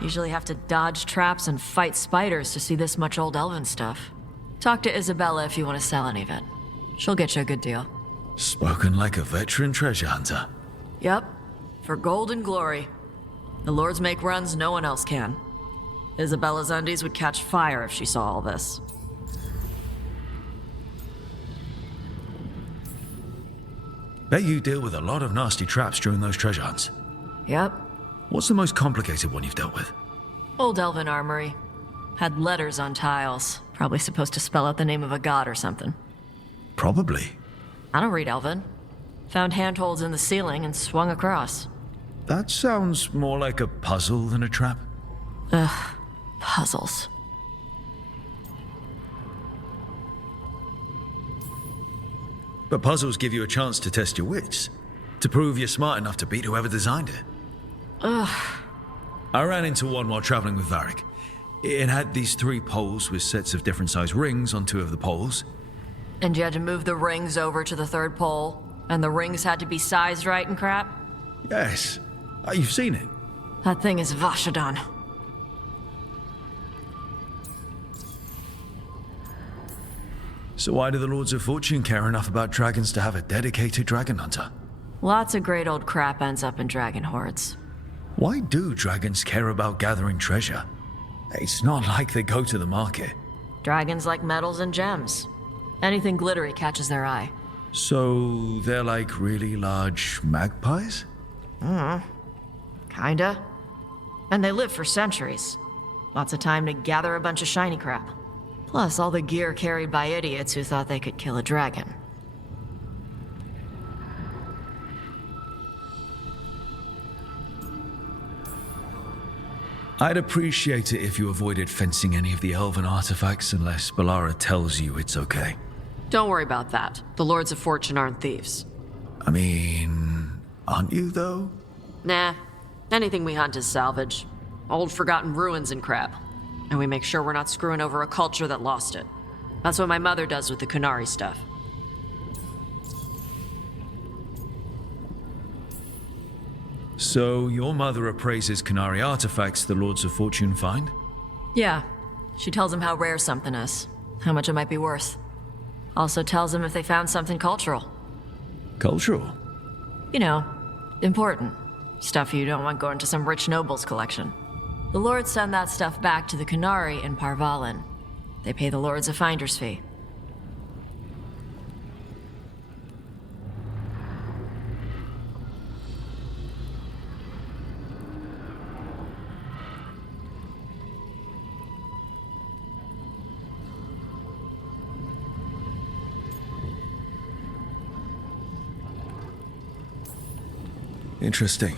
Usually have to dodge traps and fight spiders to see this much old elven stuff. Talk to Isabella if you want to sell any of it. She'll get you a good deal. Spoken like a veteran treasure hunter. Yep. For gold and glory. The lords make runs no one else can. Isabella's undies would catch fire if she saw all this. Bet you deal with a lot of nasty traps during those treasure hunts. Yep. What's the most complicated one you've dealt with? Old elven armory. Had letters on tiles. Probably supposed to spell out the name of a god or something. Probably. I don't read elven. Found handholds in the ceiling and swung across. That sounds more like a puzzle than a trap. Ugh. Puzzles. But puzzles give you a chance to test your wits. To prove you're smart enough to beat whoever designed it. Ugh. I ran into one while traveling with Varric. It had these 3 poles with sets of different size rings on 2 of the poles. And you had to move the rings over to the 3rd pole? And the rings had to be sized right and crap? Yes. You've seen it. That thing is Vashadan. So why do the Lords of Fortune care enough about dragons to have a dedicated dragon hunter? Lots of great old crap ends up in dragon hordes. Why do dragons care about gathering treasure? It's not like they go to the market. Dragons like metals and gems. Anything glittery catches their eye. So they're like really large magpies? Kinda. And they live for centuries. Lots of time to gather a bunch of shiny crap. Plus all the gear carried by idiots who thought they could kill a dragon. I'd appreciate it if you avoided fencing any of the elven artifacts unless Balara tells you it's okay. Don't worry about that. The Lords of Fortune aren't thieves. I mean, aren't you though? Nah. Anything we hunt is salvage. Old forgotten ruins and crap. And we make sure we're not screwing over a culture that lost it. That's what my mother does with the Kunari stuff. So your mother appraises Kunari artifacts the Lords of Fortune find? Yeah. She tells them how rare something is. How much it might be worth. Also tells them if they found something cultural. Cultural? You know, important. Stuff you don't want going to some rich noble's collection. The lords send that stuff back to the Kunari in Parvalin. They pay the lords a finder's fee. Interesting.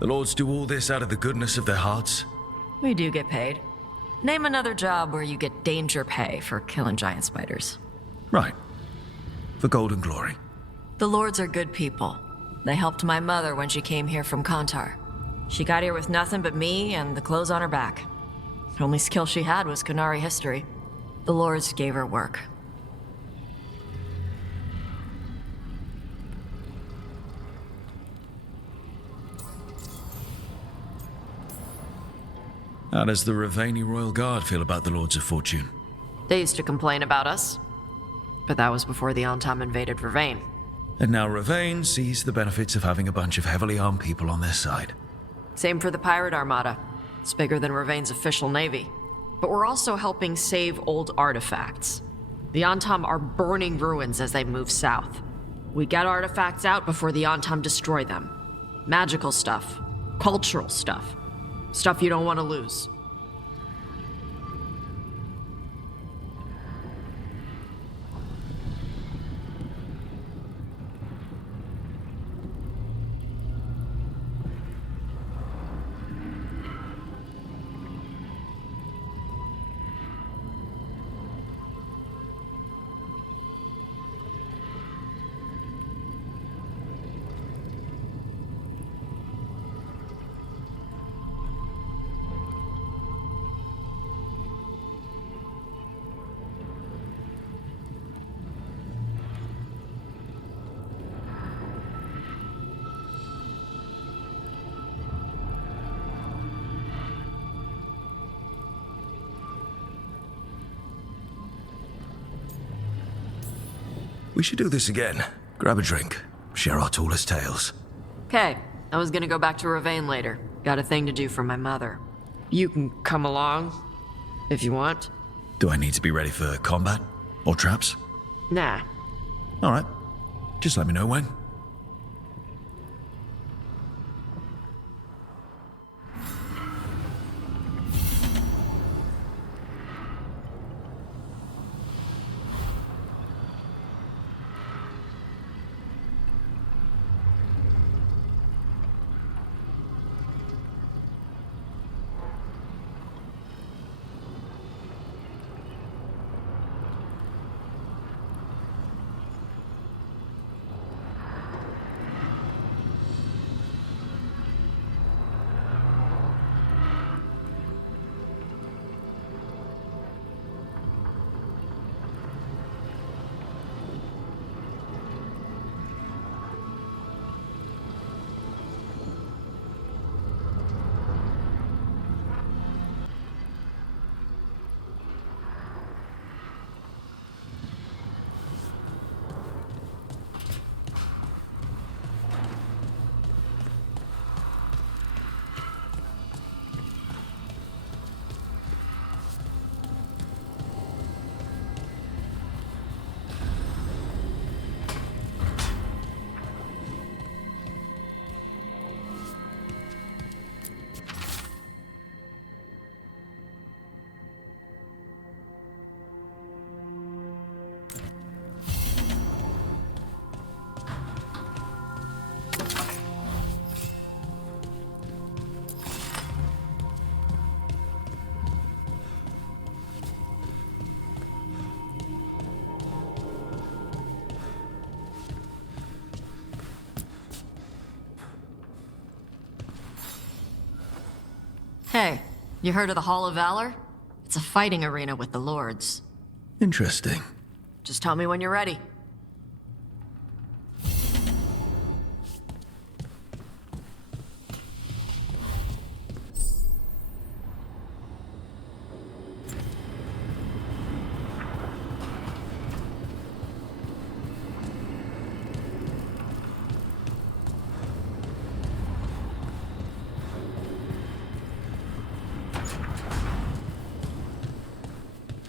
The lords do all this out of the goodness of their hearts? We do get paid. Name another job where you get danger pay for killing giant spiders. Right. For gold and glory. The lords are good people. They helped my mother when she came here from Kantar. She got here with nothing but me and the clothes on her back. The only skill she had was Kunari history. The lords gave her work. How does the Rivain Royal Guard feel about the Lords of Fortune? They used to complain about us. But that was before the Antam invaded Rivain. And now Rivain sees the benefits of having a bunch of heavily armed people on their side. Same for the pirate armada. It's bigger than Rivain's official navy. But we're also helping save old artifacts. The Antam are burning ruins as they move south. We get artifacts out before the Antam destroy them. Magical stuff. Cultural stuff. Stuff you don't want to lose. We should do this again. Grab a drink. Share our tallest tales. Okay, I was gonna go back to Rivain later. Got a thing to do for my mother. You can come along, if you want. Do I need to be ready for combat? Or traps? Nah. Alright. Just let me know when. Hey, you heard of the Hall of Valor? It's a fighting arena with the lords. Interesting. Just tell me when you're ready.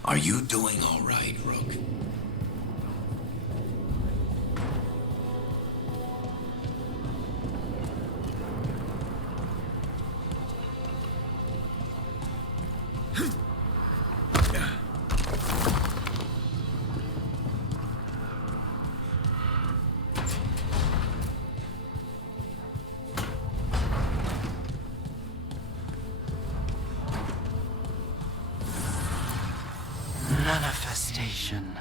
Are you doing all right, Rook? Manifestation.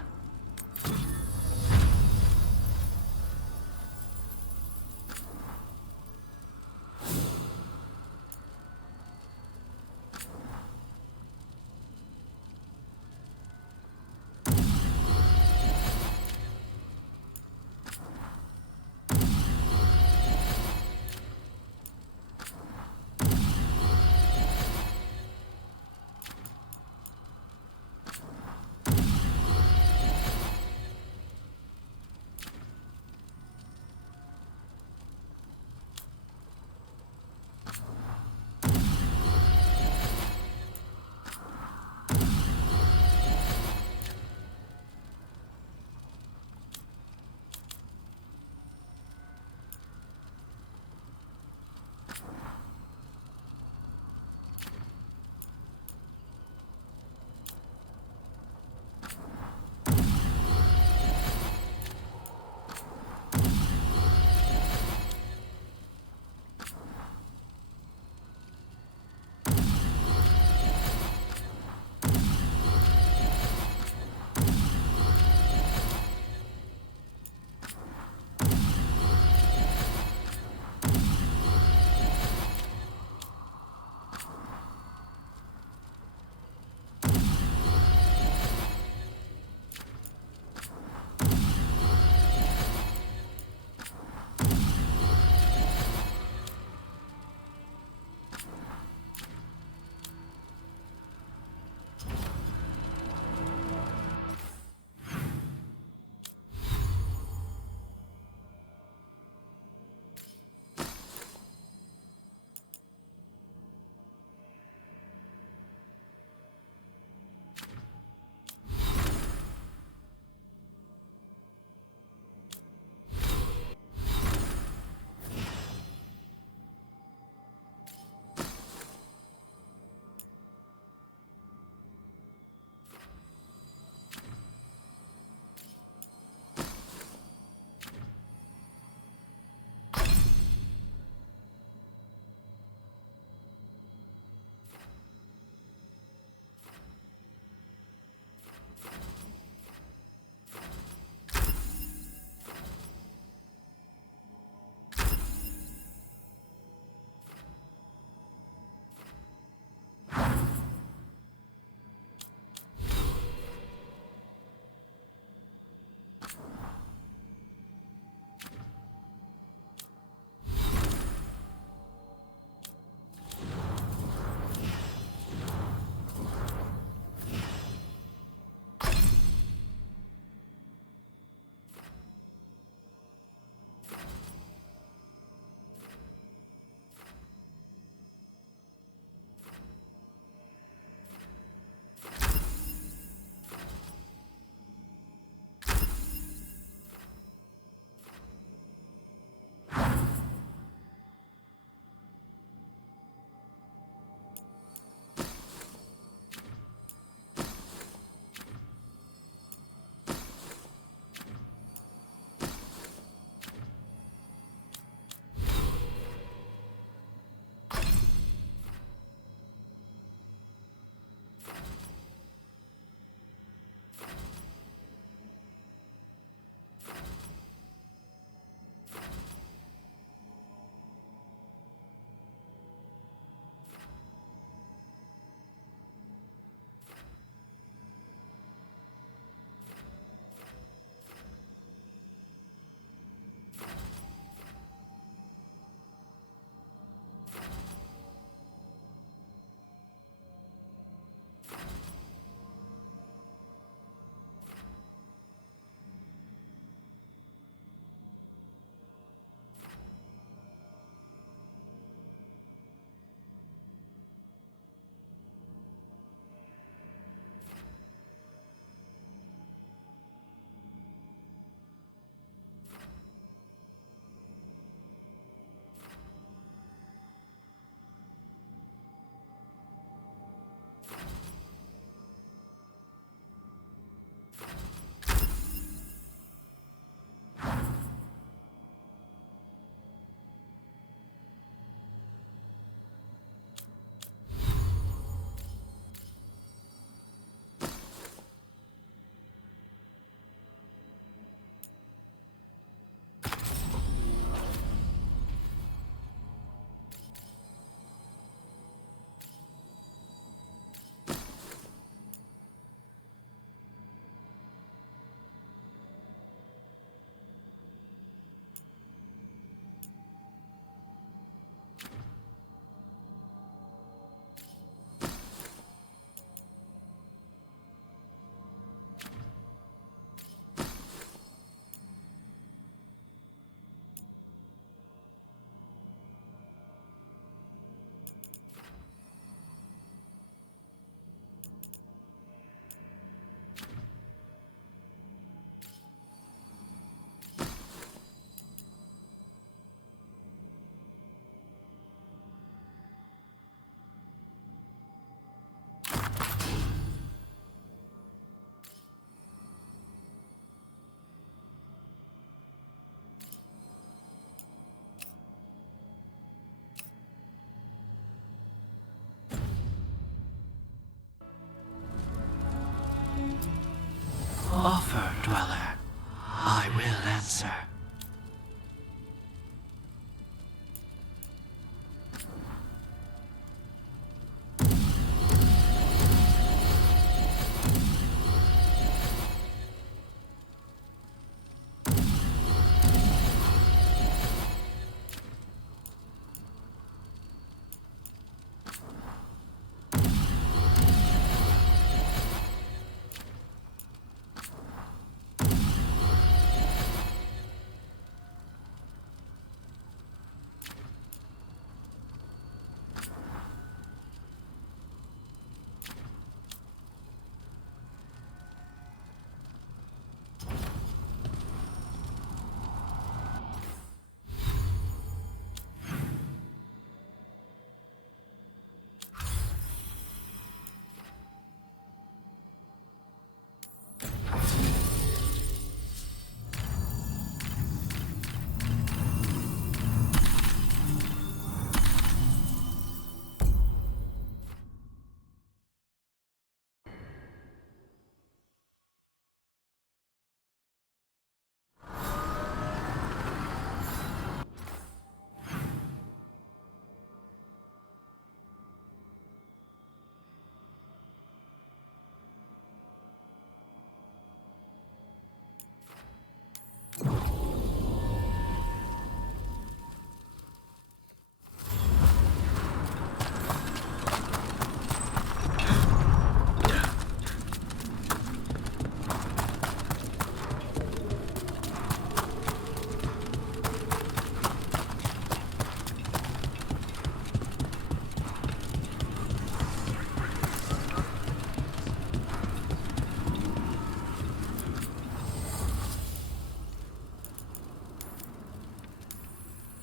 Offer, Dweller. I will answer.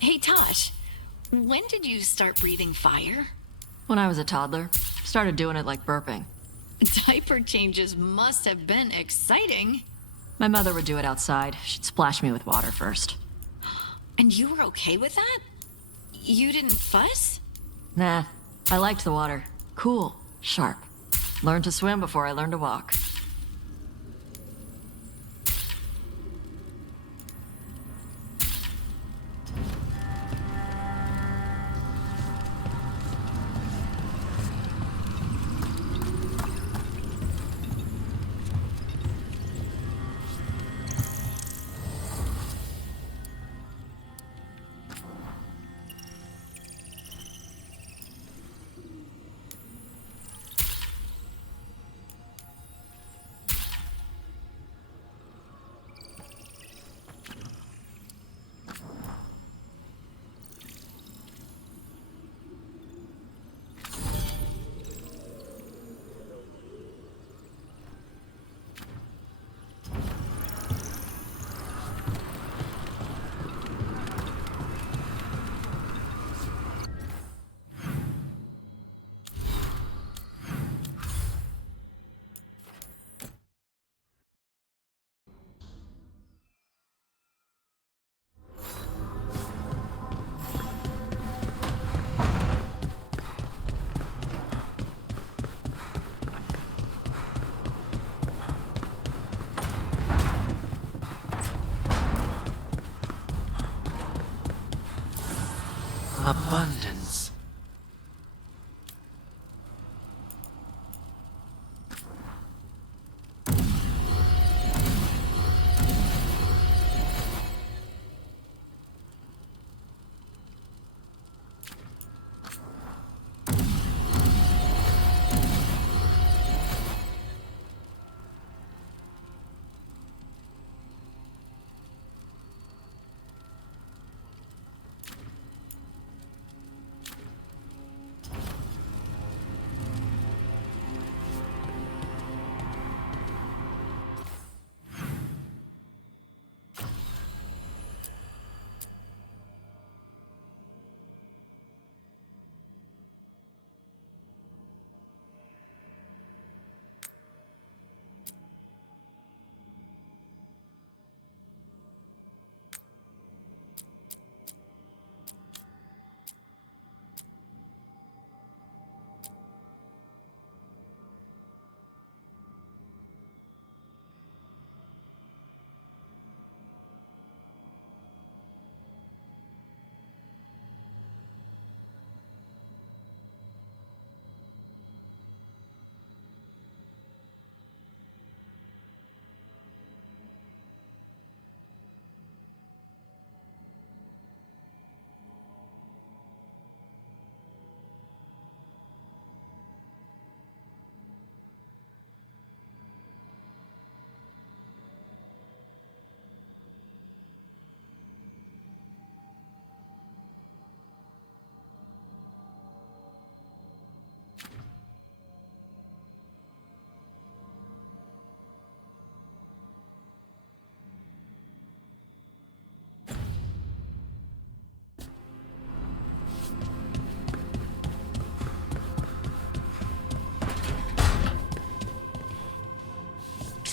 Hey, Taash, when did you start breathing fire? When I was a toddler, started doing it like burping. Diaper changes must have been exciting. My mother would do it outside. She'd splash me with water first. And you were okay with that? You didn't fuss? Nah, I liked the water. Cool, sharp. Learned to swim before I learned to walk. Abundance.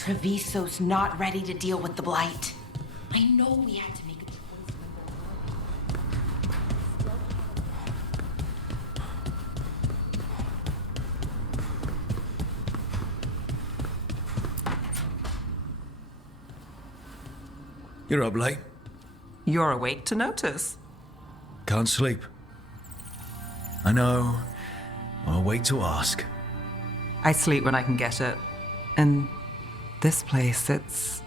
Treviso's not ready to deal with the Blight. I know we had to make a choice. You're up late. You're awake to notice. Can't sleep. I know. I'll wait to ask. I sleep when I can get it. And this place, it's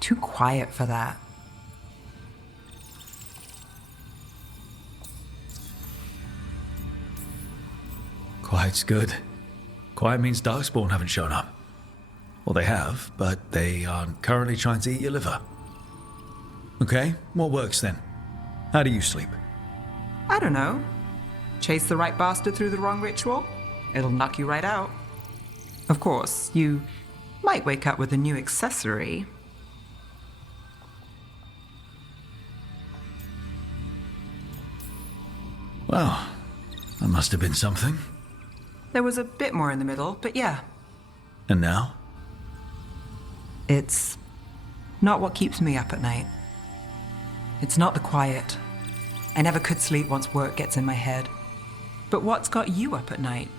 too quiet for that. Quiet's good. Quiet means Darkspawn haven't shown up. Well, they have, but they aren't currently trying to eat your liver. Okay, what works then? How do you sleep? I don't know. Chase the right bastard through the wrong ritual? It'll knock you right out. Of course, you might wake up with a new accessory. Well, that must have been something. There was a bit more in the middle, but yeah. And now? It's not what keeps me up at night. It's not the quiet. I never could sleep once work gets in my head. But what's got you up at night?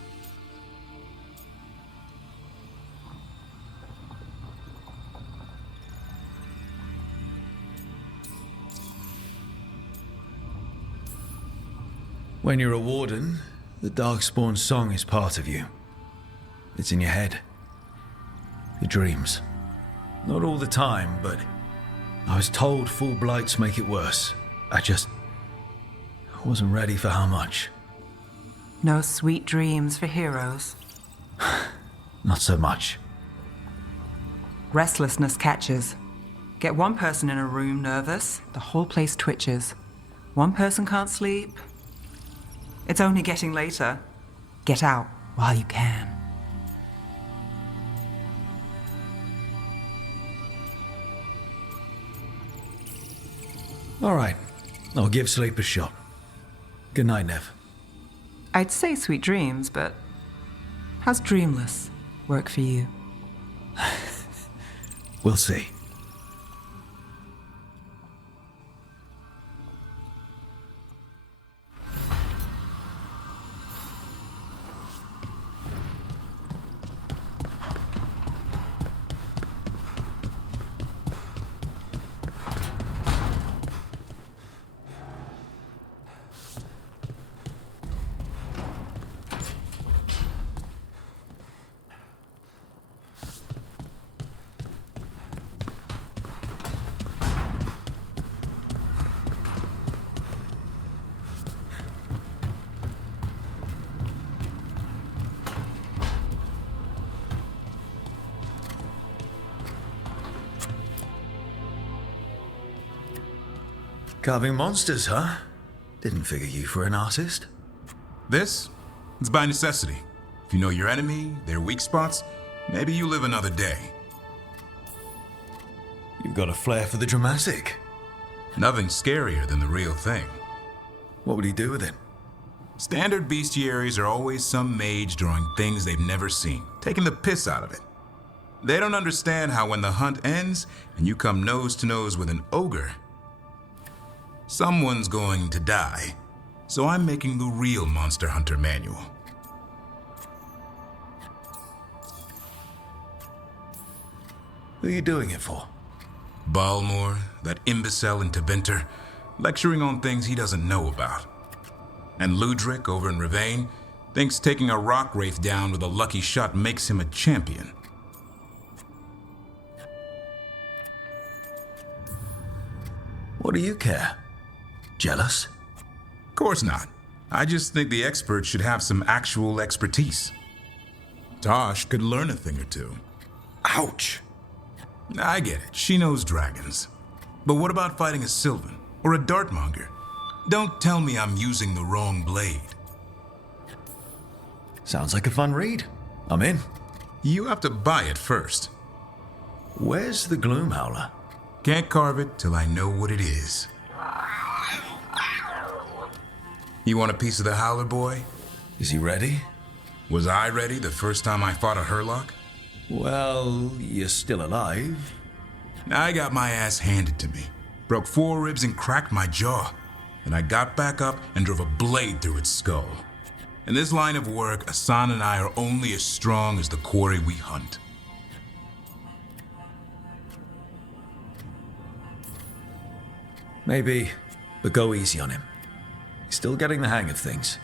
When you're a warden, the Darkspawn song is part of you. It's in your head. Your dreams. Not all the time, but I was told full blights make it worse. I wasn't ready for how much. No sweet dreams for heroes. Not so much. Restlessness catches. Get one person in a room nervous, the whole place twitches. One person can't sleep. It's only getting later. Get out while you can. All right, I'll give sleep a shot. Good night, Nev. I'd say sweet dreams, but how's dreamless work for you? We'll see. Carving monsters, huh? Didn't figure you for an artist. This? It's by necessity. If you know your enemy, their weak spots, maybe you live another day. You've got a flair for the dramatic. Nothing scarier than the real thing. What would he do with it? Standard bestiaries are always some mage drawing things they've never seen, taking the piss out of it. They don't understand how when the hunt ends and you come nose to nose with an ogre, someone's going to die. So I'm making the real Monster Hunter manual. Who are you doing it for? Balmor, that imbecile in Teventer, lecturing on things he doesn't know about. And Ludric over in Rivain thinks taking a rock wraith down with a lucky shot makes him a champion. What do you care? Jealous? Course not. I just think the experts should have some actual expertise. Taash could learn a thing or two. Ouch! I get it, she knows dragons. But what about fighting a Sylvan or a Dartmonger? Don't tell me I'm using the wrong blade. Sounds like a fun read. I'm in. You have to buy it first. Where's the Gloom Howler? Can't carve it till I know what it is. You want a piece of the Howler, boy? Is he ready? Was I ready the first time I fought a Hurlock? Well, you're still alive. I got my ass handed to me, broke 4 ribs and cracked my jaw. Then I got back up and drove a blade through its skull. In this line of work, Hassan and I are only as strong as the quarry we hunt. Maybe, but go easy on him. He's still getting the hang of things.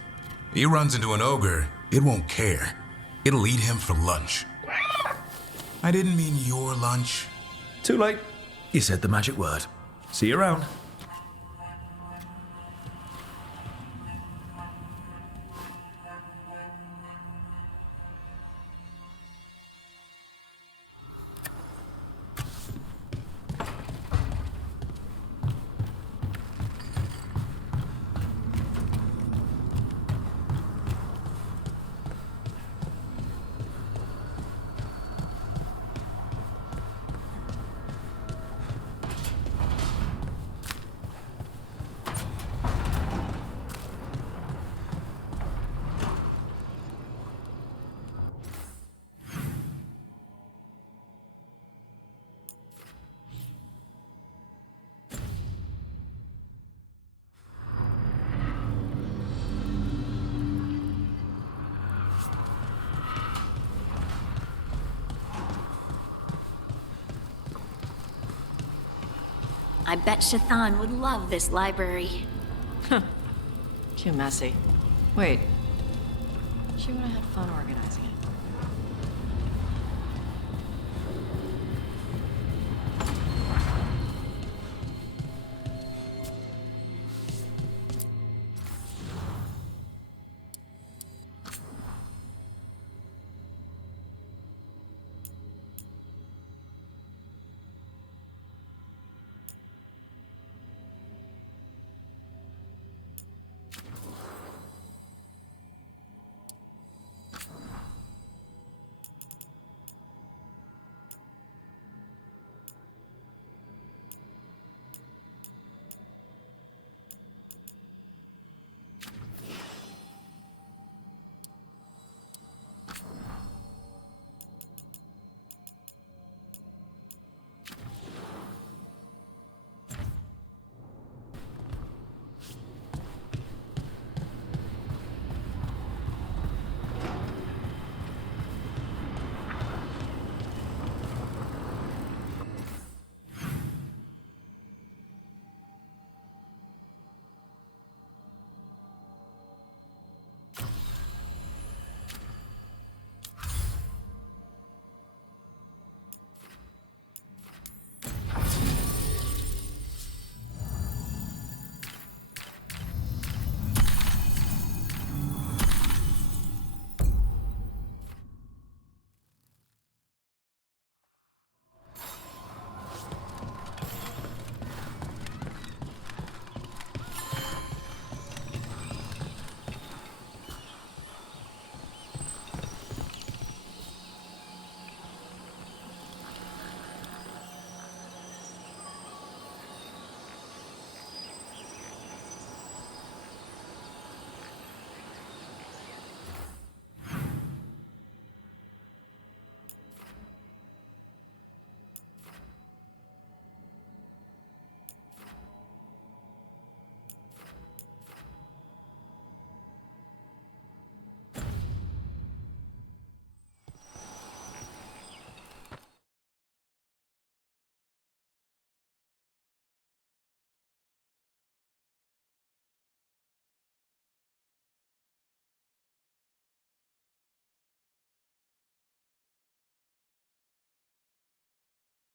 He runs into an ogre, it won't care. It'll eat him for lunch. I didn't mean your lunch. Too late. You said the magic word. See you around. I bet Shathan would love this library. Too messy. Wait. She would have had fun organizing.